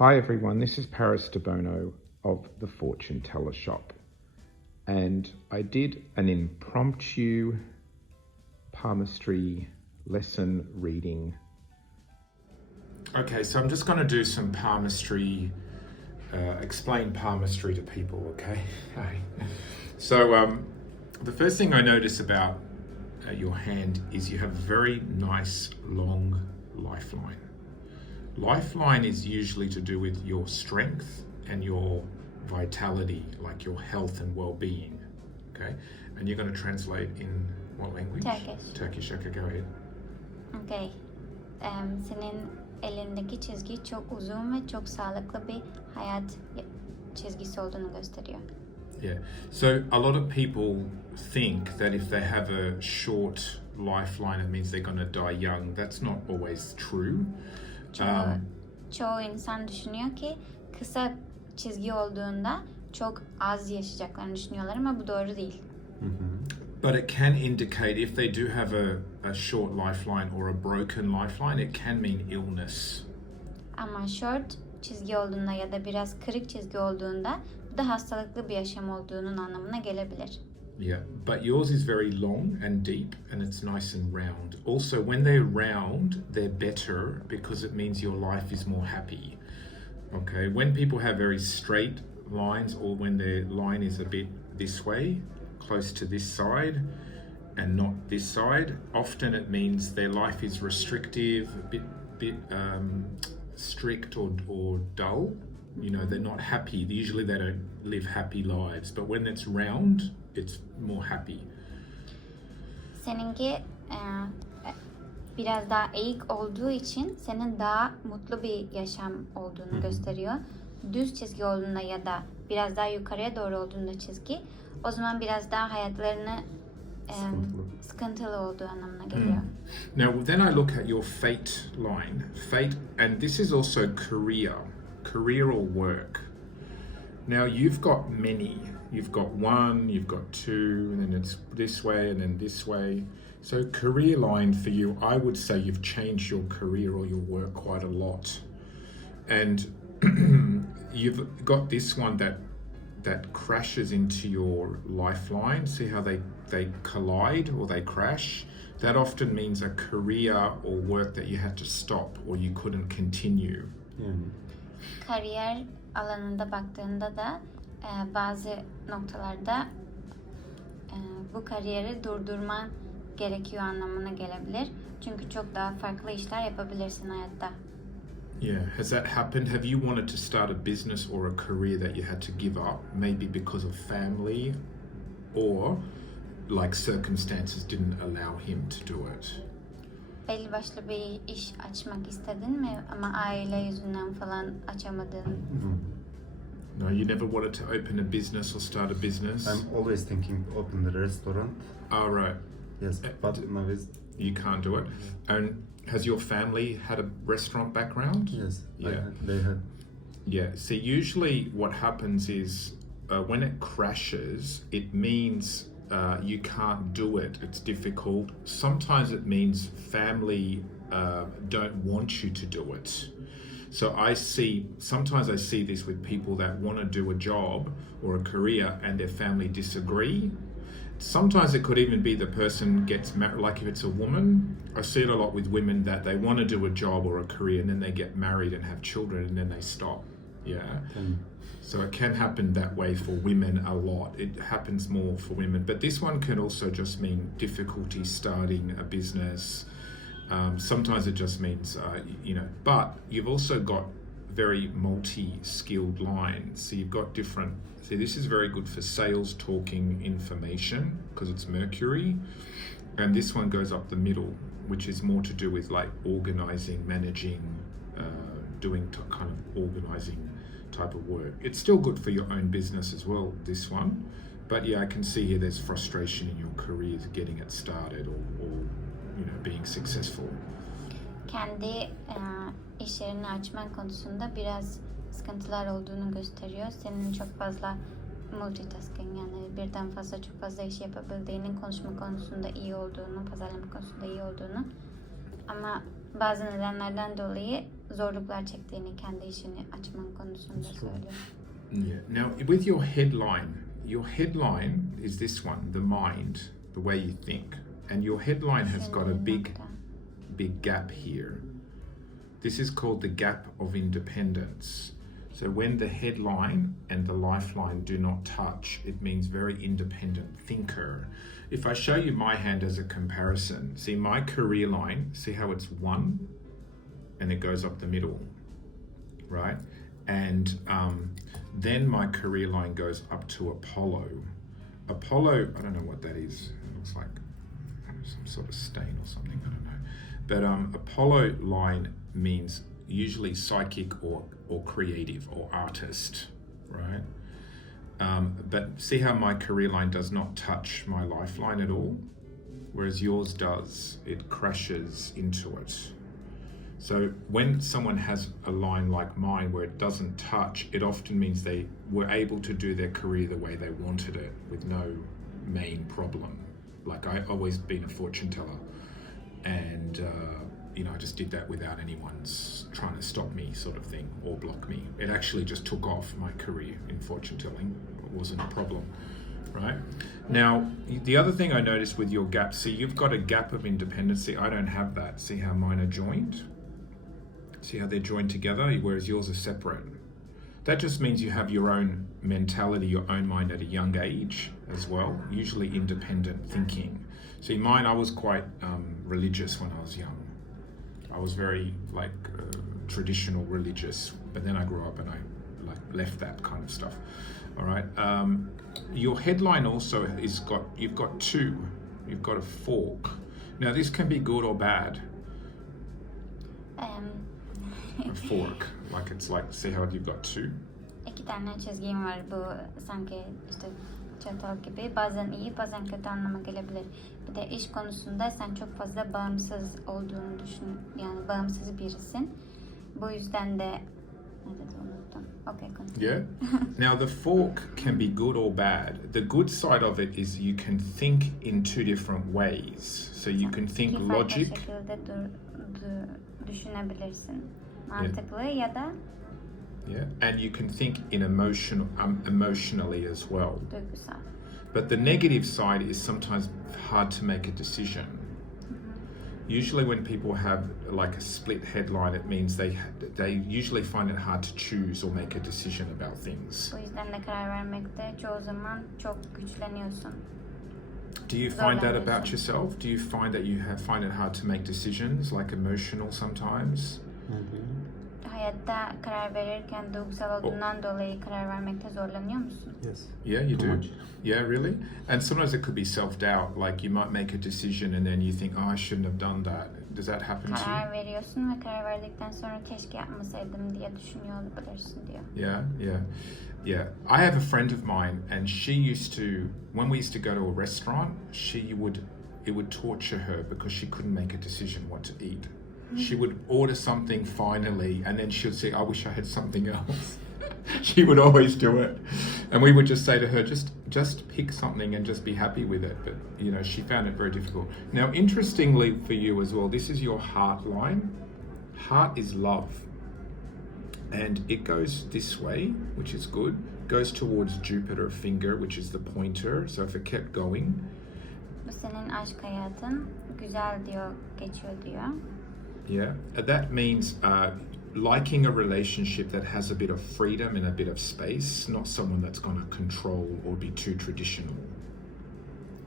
Hi everyone, this is Debono of the Fortune Teller Shop, and I did an impromptu palmistry lesson reading. Okay, so I'm just going to do some palmistry, explain palmistry to people, okay? So the first thing I notice about your hand is you have a very nice long lifeline. Lifeline is usually to do with your strength and your vitality, like your health and well-being, okay? And you're going to translate in what language? Turkish, okay, go ahead. Okay. Senin elindeki çizgi çok uzun ve çok sağlıklı bir hayat çizgisi olduğunu gösteriyor. Yeah. So a lot of people think that if they have a short lifeline, it means they're going to die young. That's not always true. Çoğu insan düşünüyor ki kısa çizgi olduğunda çok az yaşayacaklarını düşünüyorlar ama bu doğru değil. But it can indicate if they do have a short lifeline or a broken lifeline, it can mean illness. Ama short çizgi olduğunda ya da biraz kırık çizgi olduğunda bu da hastalıklı bir yaşam olduğunun anlamına gelebilir. Yeah, but yours is very long and deep and it's nice and round. Also, when they're round, they're better because it means your life is more happy. Okay, when people have very straight lines or when their line is a bit this way, close to this side and not this side, often it means their life is restrictive, a bit strict or dull. You know, they're not happy. Usually they don't live happy lives. But when it's round, it's more happy. Seninki biraz daha eğik olduğu için senin daha mutlu bir yaşam olduğunu gösteriyor. Düz çizgi olduğunda ya da biraz daha yukarıya doğru olduğunda çizgi, o zaman biraz daha hayatlarını sıkıntılı olduğu anlamına geliyor. Now then I look at your fate line. Fate, and this is also career or work. Now you've got many. You've got one, you've got two, and then it's this way and then this way. So career line for you, I would say you've changed your career or your work quite a lot. And you've got this one that crashes into your lifeline. See how they collide or they crash? That often means a career or work that you had to stop or you couldn't continue. Kariyer alanında baktığında da bazı noktalarda bu kariyeri durdurman gerekiyor anlamına gelebilir. Çünkü çok daha farklı işler yapabilirsin hayatta. Yeah, has that happened? Have you wanted to start a business or a career that you had to give up, maybe because of family or like circumstances didn't allow him to do it? Belli başlı bir iş açmak istedin mi ama aile yüzünden falan açamadın? No, you never wanted to open a business or start a business? I'm always thinking open the restaurant. Oh, right. Yes, but now you can't do it. And has your family had a restaurant background? Yes, yeah, they had. Yeah, see, usually what happens is when it crashes, it means you can't do it. It's difficult. Sometimes it means family don't want you to do it. So sometimes I see this with people that want to do a job or a career and their family disagree. Sometimes it could even be the person gets married, like if it's a woman. I see it a lot with women that they want to do a job or a career and then they get married and have children and then they stop. Yeah. So it can happen that way for women a lot. It happens more for women. But this one can also just mean difficulty starting a business. Sometimes it just means, but you've also got very multi-skilled lines. So you've got different, this is very good for sales, talking, information, because it's Mercury. And this one goes up the middle, which is more to do with like organizing, managing, doing kind of organizing type of work. It's still good for your own business as well, this one. But yeah, I can see here there's frustration in your career getting it started or being successful. Kendi iş yerini açman konusunda biraz sıkıntılar olduğunu gösteriyor. Senin çok fazla multitasking, yani birden fazla çok fazla iş yapabildiğinin, konuşma konusunda iyi olduğunu, pazarlama konusunda iyi olduğunu Ama bazı nedenlerden dolayı zorluklar çektiğini, kendi işini açman konusunda söylüyor. Yeah. Now, with your headline is this one, the mind, the way you think. And your headline has got a big gap here. This is called the gap of independence. So when the headline and the lifeline do not touch, it means very independent thinker. If I show you my hand as a comparison, see my career line, see how it's 1 and it goes up the middle, right? And then my career line goes up to Apollo. Apollo, I don't know what that is. It looks like some sort of stain or something, I don't know. But Apollo line means usually psychic or creative or artist, right? But see how my career line does not touch my lifeline at all, whereas yours does. It crashes into it. So when someone has a line like mine where it doesn't touch, it often means they were able to do their career the way they wanted it with no main problem. Like I've always been a fortune teller, and I just did that without anyone's trying to stop me, sort of thing, or block me. It actually just took off my career in fortune telling. It wasn't a problem, right? Now, the other thing I noticed with your gap, see, you've got a gap of independence. See, I don't have that. See how mine are joined? See how they're joined together, whereas yours are separate. That just means you have your own mentality, your own mind at a young age as well, usually independent thinking. See, mine, I was quite religious when I was young. I was very traditional religious, but then I grew up and I left that kind of stuff. All right. Your headline also you've got 2. You've got a fork. Now this can be good or bad. A fork, see how you've got 2. 2 tane çizgim var, bu sanki işte çatal gibi, bazen iyi bazen kötü anlama gelebilir. Bir de iş konusunda sen çok fazla bağımsız olduğunu düşün, yani bağımsız birisin. Bu yüzden de ne dedi unuttum. Okay, continue. Yeah. Now the fork can be good or bad. The good side of it is you can think in 2 different ways. So you can think logic. İki farklı şekilde düşünebilirsin. Mantıklı ya da yeah, and you can think in emotionally as well. Duygusal. But the negative side is sometimes hard to make a decision. Usually when people have like a split headline, it means they usually find it hard to choose or make a decision about things. Bu yüzden de karar vermekte çoğu zaman çok güçleniyorsun. Do you find that about yourself? Do you find that you find it hard to make decisions, like emotional sometimes? Hayatta karar verirken duygusal olduğundan dolayı karar vermekte zorlanıyor musun? Yes. Yeah, you Too do. much. Yeah, really? And sometimes it could be self-doubt, like you might make a decision and then you think, oh, I shouldn't have done that. Does that happen to you? Karar veriyorsun ve karar verdikten sonra keşke yapmasaydım diye düşünüyor olabilirsin diyor. Yeah. I have a friend of mine, and she used to, when we used to go to a restaurant, it would torture her because she couldn't make a decision what to eat. She would order something finally, and then she'd say, I wish I had something else. She would always do it. And we would just say to her, just pick something and just be happy with it. But, she found it very difficult. Now, interestingly for you as well, this is your heart line. Heart is love. And it goes this way, which is good. Goes towards Jupiter finger, which is the pointer. So if it kept going. Bu senin aşk hayatın. Güzel diyor, geçiyor diyor. Yeah, that means liking a relationship that has a bit of freedom and a bit of space, not someone that's going to control or be too traditional.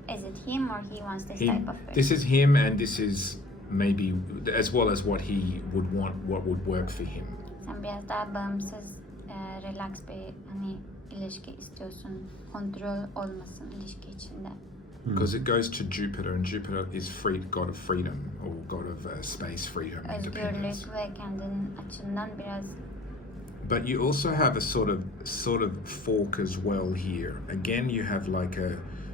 Is it him or he wants this type of person? This is him, and this is maybe as well as what he would want, what would work for him. Sen biraz daha bağımsız, relax bir ilişki istiyorsun. Kontrol olmasın ilişki içinde. Because it goes to Jupiter, and Jupiter is god of freedom, or god of space, freedom, independence. Özgürlük ve kendin açından biraz. But you also have a sort of fork as well here. Again, you have like a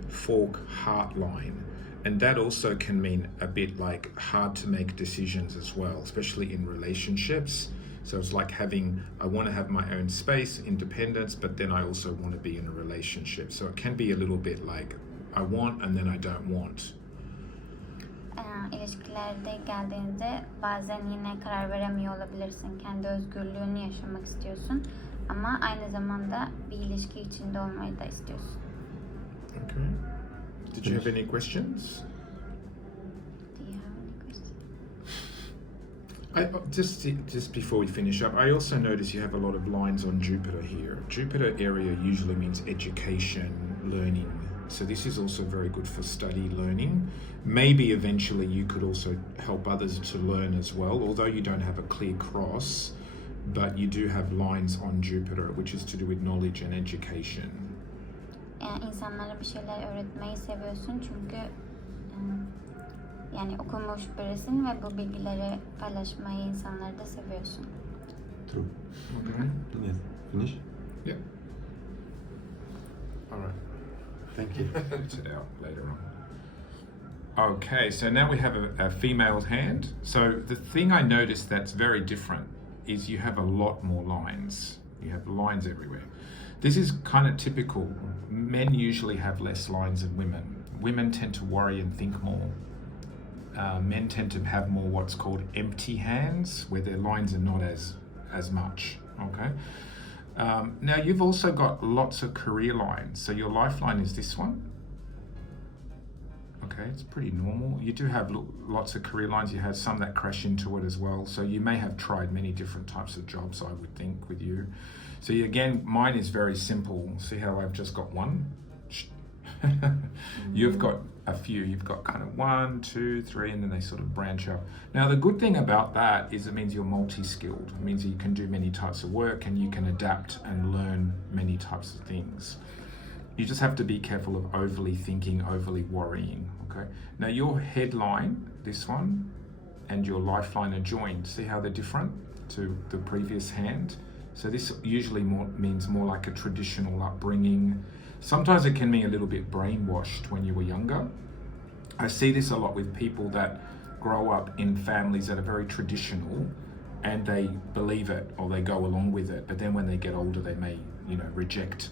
fork heart line, and that also can mean a bit like hard to make decisions as well, especially in relationships. So it's like I want to have my own space, independence, but then I also want to be in a relationship. So it can be a little bit like I want and then I don't want. ilişkilerde geldiğinde bazen yine karar veremiyor olabilirsin. Kendi özgürlüğünü yaşamak istiyorsun. Ama aynı zamanda bir ilişki içinde olmayı da istiyorsun. Okay. Did you have any questions? Do you have any questions? Just before we finish up, I also notice you have a lot of lines on Jupiter here. Jupiter area usually means education, learning. So this is also very good for study, learning. Maybe eventually you could also help others to learn as well, although you don't have a clear cross, but you do have lines on Jupiter, which is to do with knowledge and education. Yani insanlara bir şeyler öğretmeyi seviyorsun çünkü yani okumuş birisin ve bu bilgileri paylaşmayı insanlara da seviyorsun. True. Okay. Yes. Finish. Yeah. All right. Thank you. Check it out later on. Okay, so now we have a female hand. So the thing I noticed that's very different is you have a lot more lines. You have lines everywhere. This is kind of typical. Men usually have less lines than women. Women tend to worry and think more. Men tend to have more what's called empty hands, where their lines are not as much. Okay. Now you've also got lots of career lines. So your lifeline is this one. Okay, it's pretty normal. You do have lots of career lines. You have some that crash into it as well. So you may have tried many different types of jobs, I would think, with you. So again, mine is very simple. See how I've just got one? You've got a few. You've got kind of 1, 2, 3, and then they sort of branch out. Now, the good thing about that is it means you're multi-skilled. It means you can do many types of work and you can adapt and learn many types of things. You just have to be careful of overly thinking, overly worrying, okay? Now, your headline, this one, and your lifeline are joined. See how they're different to the previous hand? So this usually means more like a traditional upbringing. Sometimes it can mean a little bit brainwashed when you were younger. I see this a lot with people that grow up in families that are very traditional and they believe it or they go along with it. But then when they get older, they may, reject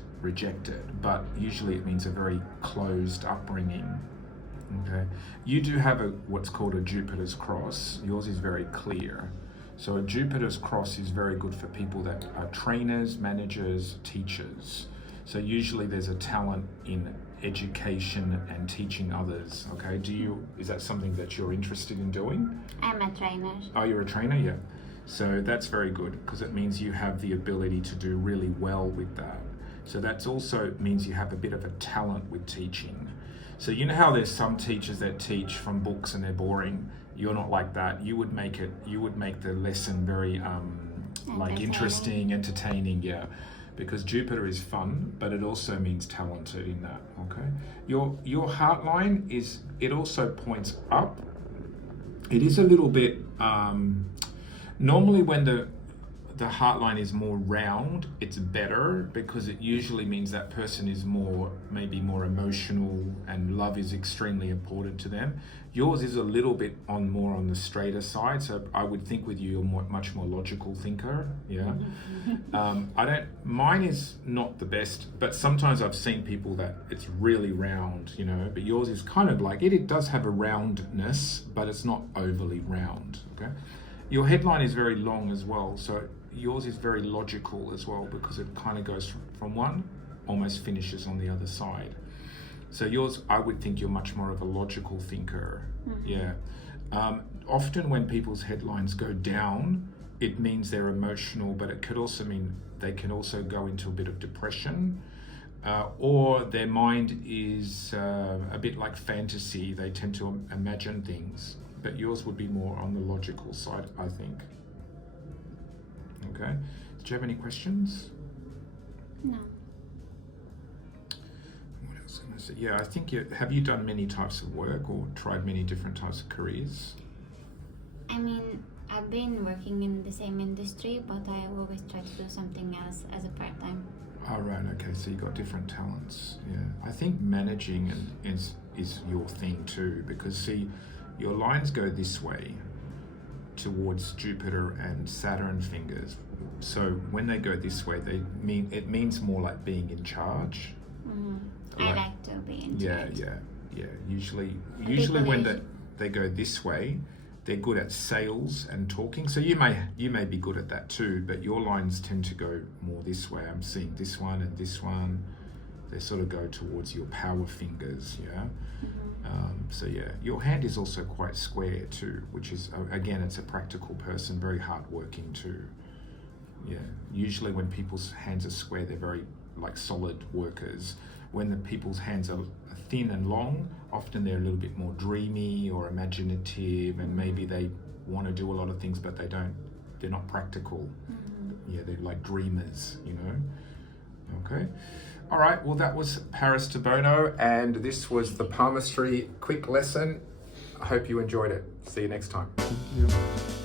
it. But usually it means a very closed upbringing. Okay. You do have what's called a Jupiter's cross. Yours is very clear. So a Jupiter's cross is very good for people that are trainers, managers, teachers. So usually there's a talent in education and teaching others. Okay, is that something that you're interested in doing? I'm a trainer. Oh, you're a trainer? Yeah. So that's very good because it means you have the ability to do really well with that. So that also means you have a bit of a talent with teaching. So you know how there's some teachers that teach from books and they're boring? You're not like that. You would make the lesson very interesting, entertaining, yeah. Because Jupiter is fun, but it also means talented in that, okay? Your heart line it also points up. It is a little bit, normally when the heart line is more round, it's better because it usually means that person is maybe more emotional and love is extremely important to them. Yours is a little bit more on the straighter side, so I would think with you, you're much more logical thinker, yeah. Mine is not the best, but sometimes I've seen people that it's really round, but yours is kind of like, it does have a roundness, but it's not overly round, okay? Your headline is very long as well, so yours is very logical as well because it kind of goes from one, almost finishes on the other side. So yours, I would think you're much more of a logical thinker. Mm-hmm. Yeah. Often when people's headlines go down, it means they're emotional, but it could also mean they can also go into a bit of depression, or their mind is a bit like fantasy. They tend to imagine things, but yours would be more on the logical side, I think. Okay. Did you have any questions? No. What else can I say? Yeah, I think have you done many types of work or tried many different types of careers? I mean, I've been working in the same industry, but I always try to do something else as a part-time. Oh, right. Okay. So you got different talents. Yeah. I think managing is your thing too, because see, your lines go this way towards Jupiter and Saturn fingers. So when they go this way, it means more like being in charge. Mm-hmm. I like to be in charge. Yeah. Usually when they go this way. They're good at sales and talking. So you may be good at that too, but your lines tend to go more this way. I'm seeing this one and this one. They sort of go towards your power fingers, yeah? So yeah, your hand is also quite square too, which is, again, it's a practical person, very hardworking too. Yeah, usually when people's hands are square, they're very like solid workers. When the people's hands are thin and long, often they're a little bit more dreamy or imaginative, and maybe they want to do a lot of things, but they're not practical. Yeah, they're like dreamers, you know? Okay. All right, well, that was Paris Debono, and this was the Palmistry quick lesson. I hope you enjoyed it. See you next time. Thank you.